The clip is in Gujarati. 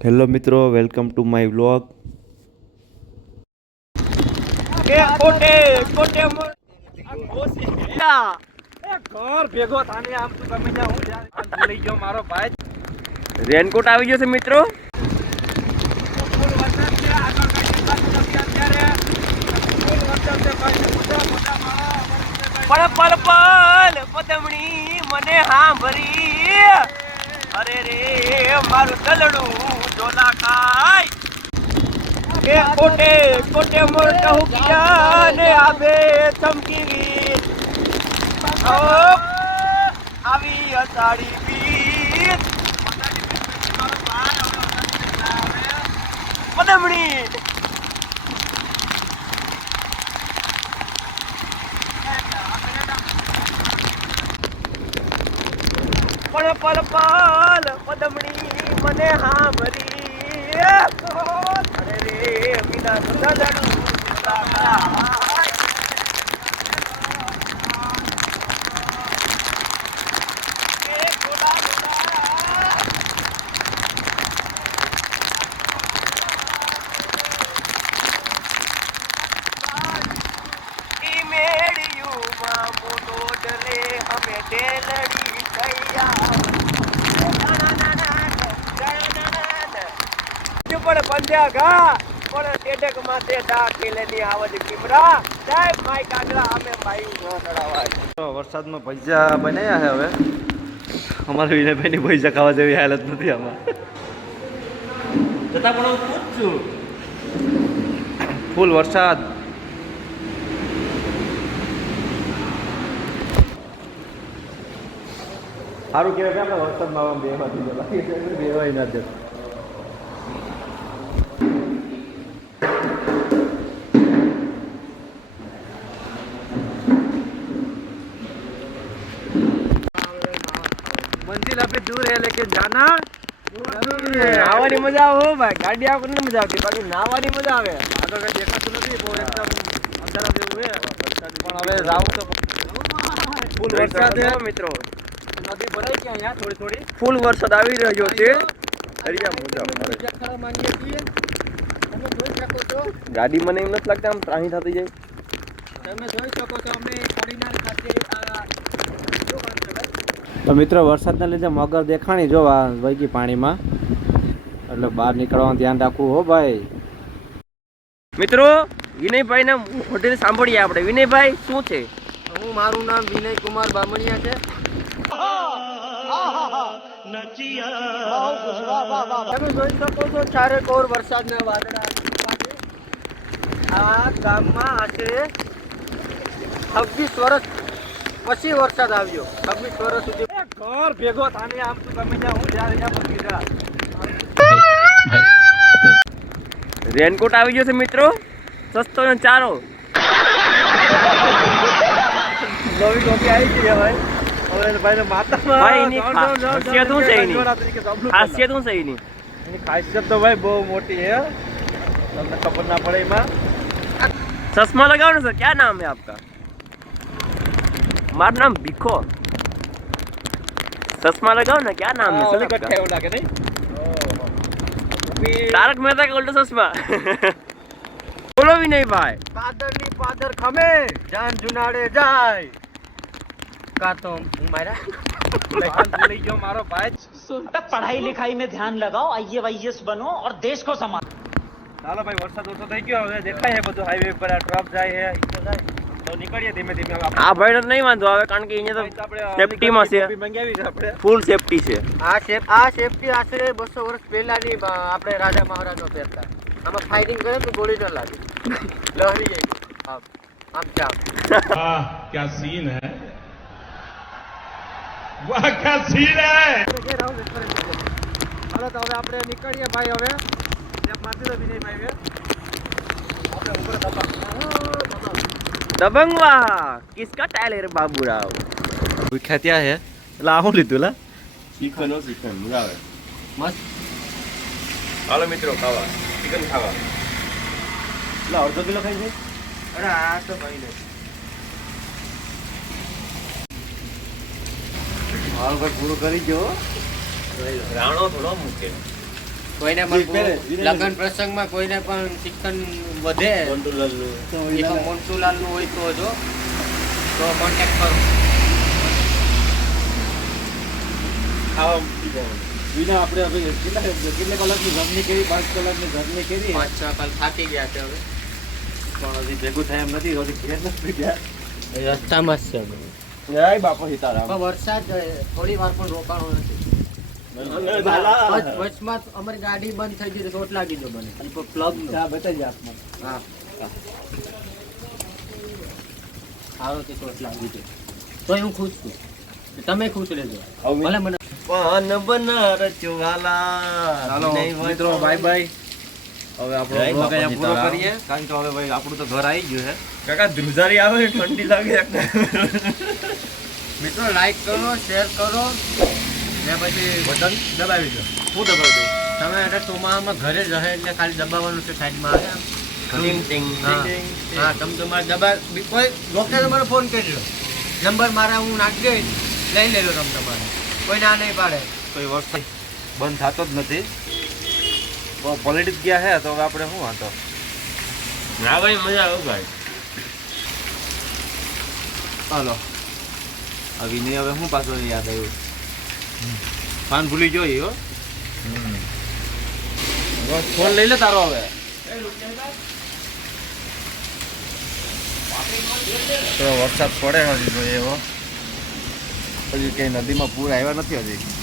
હેલો મિત્રો વેલકમ ટુ માય વ્લોગ. હું રેનકોટ આવી ગયો છે મિત્રો. પળ પળ પલ પદમણી મને સાંભળી અરે રે, મારું દલડું ઢોલા ખાય. કે કોટે કોટે મોર કહું ગયા ને આબે ચમકી આવી અતાડી બીજ પદમણી પણ પલ પદમણી મને હા અરે રે વિના દલડું ઢોલા ખાય કે ખોલા ખોલા ઈ મેળિયુંમાં મોટો ડલે અમે ઢેલડી થયા પણ પંજા ઘા. પણ ટેડક માથે તે ડાકેલે ની આવજ કિમરા સાહેબ માઈ કાગડા અમે માઈ ન નડાવા વરસાદમાં ભજીયા બન્યા છે હવે. અમારા વિનયભાઈની ભજીયા ખાવા જેવી હાલત નથી આમાં. છતાં પણ હું પૂછું ફૂલ વરસાદ. સારું કહેવાય આપણે વરસાદમાં બે માંથી જવા બે હોય ના જતા जाना भी दूर है लेकिन जाना નાવાની મજા આવે હો ભાઈ ગાડી આવે ને મજા આવતી બાકી નાવાની મજા આવે આ તો કઈ દેખાતું નથી બહુ એકદમ અંધારા જેવું છે પણ હવે જાવ તો ફૂલ વરસાદ છે મિત્રો નદી ભરાઈ ગયા અહીંયા થોડી થોડી ફૂલ વરસાદ આવી રહ્યો છે હરિયા મજા મારે ગાડી મને એમ નથી લાગતા આમ ત્રાહી થતી જાય તમે જોઈ શકો છો અમે ખાતે તો મિત્રો વરસાદના લીધે મગર દેખાણી જોવા વહી પાણીમાં. એટલે બહાર નીકળવાનું ધ્યાન રાખવું હો ભાઈ. મિત્રો વિનયભાઈ ને હોટેલ સાંભળીએ આપણે. વિનયભાઈ શું છે? હું મારું નામ વિનય કુમાર બામણિયા છે. તમે જોઈ શકો છો ચારે કોર વરસાદના વાદળા. આ ગામમાં આજે છવ્વીસ વર્ષ પછી વરસાદ આવ્યો. છવ્વીસ વર્ષ સુધી. ઘર ભેગો થાને આમ તું ત્યાં હું જ્યાં રેનકોટ આવી ગયો છે મિત્રો. સસ્તો ને ચારો. નવી ટોપી આવી ગઈ ભાઈ. ખાસિયત તો ભાઈ બહુ મોટી છે. તમને ખબર ના પડે એમાં. चश्मा लगाओ ना सर क्या नाम है आपका? हमारा नाम बिखो चश्मा लगाओ ना क्या नाम है हाँ, तारक मेहता का उल्टा चश्मा। बोलो भी नहीं भाई। पादर नहीं पादर खमे जान जुनाड़े जाए। का तो मारा। ले मारो भाई। पढ़ाई लिखाई में ध्यान लगाओ आईएएस बनो और देश को समाज ચાલો ભાઈ વરસાદ ઓછો થઈ ગયો હવે દેખાય છે બધું હાઈવે પર આ ટ્રક જાય છે તો નીકળીએ ધીમે ધીમે આ ભાઈ નહીં વાંધો આવે કારણ કે અહીંયા તો સેફટી માં છે. મંગાવી છે આપણે. ફૂલ સેફટી છે. આ સેફ આ સેફટી આશરે 200 વર્ષ પહેલાની આપણે રાજા મહારાજો પહેરતા આમાં ફાઇટિંગ કરે તો ગોળી ન લાગે. લહરી ગઈ આમ ચાપ વાહ ક્યા સીન હે? વાહ ક્યા સીન હે? હવે તો હવે આપણે નીકળીએ ભાઈ હવે. દબંગવા! કિસકા ટાયલર બાબુરાવ? ભૂખ્યા હે. છે એટલે લીધું લા. ચિકન ચિકન મજા મસ્ત. હાલો મિત્રો ખાવા. ચિકન ખાવા. એટલે અડધો કિલો ખાઈ છે અરે આ તો ભાઈ ને હાલ ભાઈ પૂરું કરી જો રાણો થોડો મૂકે. કોઈને પણ લગ્ન પ્રસંગમાં કોઈને પણ ચિકન વધે. પણ મોન્ટુલાલનું હોય તો જો તો કોન્ટેક્ટ કરો. વિના આપણે હવે કેટલા કેટલા કલાકની જર્ની કરી? પાંચ કલાકની જર્ની કરી? પાંચ છ કલાક થાકી ગયા છે હવે. પણ હજી ભેગું થાય એમ નથી હજી ઘેર નથી ગયા રસ્તામાં જ છે. જય બાપા સીતારામ. વરસાદ થોડી વાર પણ રોકાણો નથી. વચમાં અમારી ગાડી બંધ થઈ ગઈ ચોટ લાગી ગયો મને. પ્લગ બતાવી આપમાં હા. સારો તે ચોટ લાગી ગયો. તોય હું ખુશ છું. તમે ખુશ રહેજો. ભલે મને પાન બનાર ચુવાલા ચાલો મિત્રો બાય બાય હવે આપણો બ્લોગ અહીંયા પૂરો કરીએ. કારણ કે હવે ભાઈ આપણું તો ઘર આવી ગયું છે. કાકા ધ્રુજારી આવે ને ઠંડી લાગે. મિત્રો લાઈક કરો શેર કરો. ને પછી બટન દબાવી દો. શું દબાવી દઉં? તમે એટલે ચોમાસામાં ઘરે જ રહે એટલે ખાલી દબાવવાનું છે સાઈડમાં આવે હા. હા તમે તમારે દબા કોઈ ડોક્ટર તમારે ફોન કરી નંબર મારા હું નાખી દઈશ લઈ લેજો તમે તમારે. કોઈ ના નહીં પાડે. કોઈ વરસાદ બંધ થતો જ નથી. પોલિટિક્સ ગયા હે તો હવે આપણે શું વાંધો? ના ભાઈ મજા આવું ભાઈ. હાલો. આ વિનય હવે શું પાછો યાદ આવ્યું? ફાન ભૂલી જોઈ હો. બસ ફોન લઈ લે તારો હવે. તો વરસાદ પડે હજી તો એવો હજી કઈ નદીમાં પૂર આવ્યા નથી હજી.